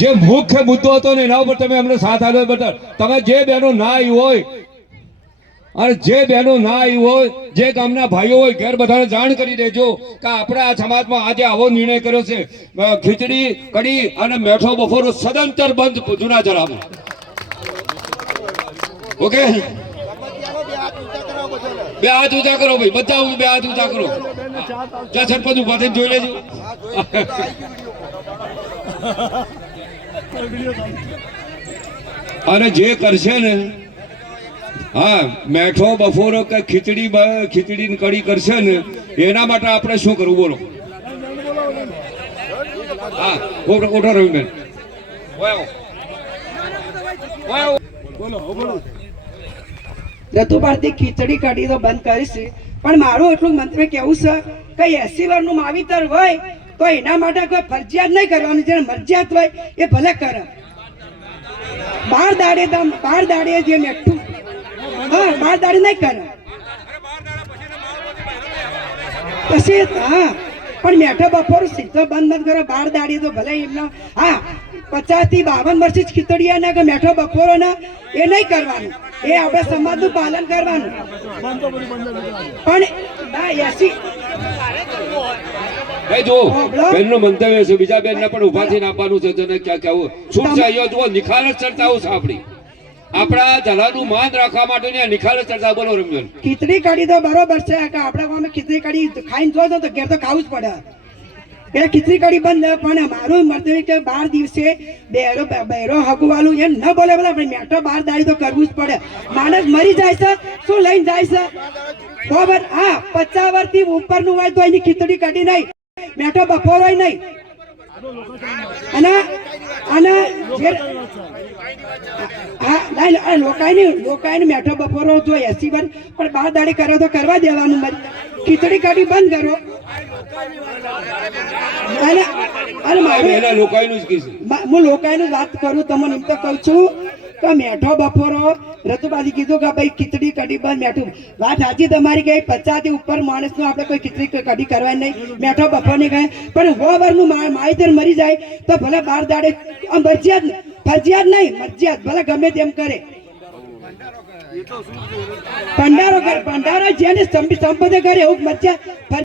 જે મુખ્ય મુદ્દો હતો ને એના ઉપર તમે અમને સાથ આપ્યો બેટા. તમે જે બહેનો ના આવી હોય અને જે બહેનો ના આવી હોય, જે ગામના ભાઈઓ હોય, ઘેર બધાને જાણ કરી દેજો કે આપણે આ સમાજમાં આજે આવો નિર્ણય કર્યો છે. ખીચડી કઢી અને મેઠો બફોરો સદંતર બંધ જૂના જરામાં. ઓકે, બે હાથ ઊંચા કરો ભાઈ, બધા બે હાથ ઊંચા કરો. જ્યાં સરપંચ ઉભા થઈને જોઈ લેજો. અને જે કરશે ને, હા, મેઠો બફોરો કે ખીચડી કઢી કરશે ને, એના માટે આપણે શું કરવું બોલો? હા, ઓટો રવિબેન રતુ ભારતી ખીચડી કઢી તો બંધ કરીશ, પણ મારું એટલું મંત્ર કેવું છે કે 80 વર્ષનું માવિતર હોય તો એના માટે કોઈ ફરજિયાત નહીં કરવાનું. જેને મરજિયાત હોય એ ભલે કરે. 12 દાડે જે મેઠું, હા, 12 દાડે નહીં કરે પછી, હા, પણ મેઠો બપોર સીધો બંધ મત કરો. 12 દાડે તો ભલે એમનો, હા, 50 થી 52 વર્ષથી ખીચડીયા ના કે મેઠો બપોરો ના એ નહીં કરવાનું. એ આપણે સમાજનું પાલન કરવાનું. પણ ના 80 ભાઈ જો બેનનો મંતવ્ય છે, બીજા બેનને પણ ઉભા થઈને આપવાનું છે. તને ક્યાં કેવું શું છે? અહીંયા જુઓ, નિખાલસ ચર્ચાઓ છે આપણી. આપણા જલાનું માન રાખવા માટે નિખાલસ ચર્ચા. બોલો રમજન. ખીચડી કઢી તો બરોબર છે કે આપણા ગામે ખીચડી કઢી ખાઈને જોજો તો ઘેર તો ખાવું જ પડે. એ ખીચડી કઢી બંધ. પણ મારું મંતવ્ય કે 12 દિવસે બહેરો હગવાલું એમ ન બોલે. બધા મેઠો 12 દાડી તો કરવું જ પડે. માણસ મરી જાય છે, શું લઈને જાય છે? બરાબર, હા, 50 વર્ષથી ઉપરનું હોય તો એની ખીચડી કઢી નહીં, મેઠો બપોરો નહીં. અને હા, લોકાઈને મેઠો બપોરો જો 80 વર્ષ પણ 12 દાડી કરો તો કરવા દેવાનું. ખીચડી કઢી બંધ કરો. હું લોકાઈનું વાત કરું તમને એમ તો કહું છું કે મેઠો બપોરો રતુબાજી કીધું કે ભાઈ ખીચડી કઢી બંધ. મેઠું વાત સાચી તમારી કે 50 થી ઉપર માણસનું આપણે કોઈ ખીચડી કઢી કરવા નહીં, મેઠો બપોર નહીં કહે. પણ વર્ષનું માહિતર મરી જાય તો ભલે 12 દાડે ફરજિયાત નહીં, મરજિયાત ભલે ગમે તેમ કરે. ભંડારો જેને સંપદે કરે એવું મરજિયાત